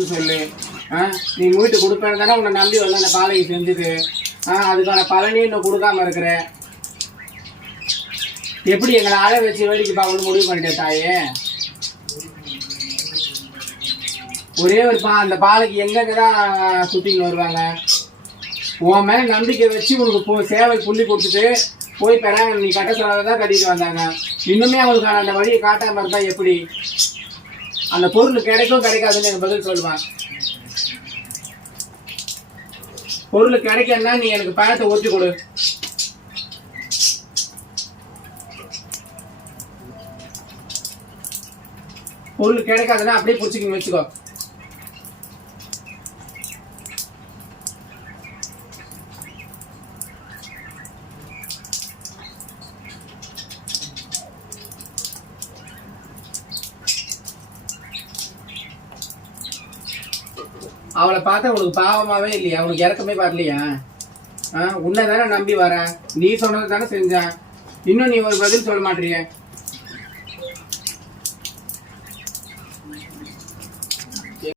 சொல்லு. நீ வீட்டு கொடுப்பேன்னு தானே உன்னை நம்பி வந்து அந்த பாலையை செஞ்சுட்டு அதுக்கான பலனையும் இன்னும் கொடுக்காம இருக்கிற. எப்படி எங்களை ஆளை வச்சு வேடிக்கை பார்க்கணும்னு முடிவு பண்ணிட்டேன் தாயே. ஒரே ஒரு அந்த பாலைக்கு எங்கெங்கதான் சுத்தின்னு வருவாங்க. உன் மேல நம்பிக்கை வச்சு உனக்கு சேவை புள்ளி கொடுத்துட்டு போய் பெற நீ கட்ட சொன்னதான் கட்டிட்டு வந்தாங்க. இன்னுமே அவங்களுக்கான அந்த வழியை காட்டாம இருந்தா எப்படி? அந்த பொருள் கிடைக்கும் கிடைக்காதுன்னு எனக்கு பதில் சொல்லுவான். பொருள் கிடைக்கன்னா நீ எனக்கு பணத்தை ஒத்தி கொடு. பொருள் கிடைக்காதுன்னா அப்படியே பிடிச்சிக்கிங்க வச்சுக்கோ. அவளை பார்த்தா உனக்கு பாவமாவே இல்லையா? உனக்கு இறக்கமே வரலையா? உன்னை தானே நம்பி வர. நீ சொன்னது தானே செஞ்சேன். இன்னும் நீ ஒரு பதில் சொல்ல மாட்டீங்க.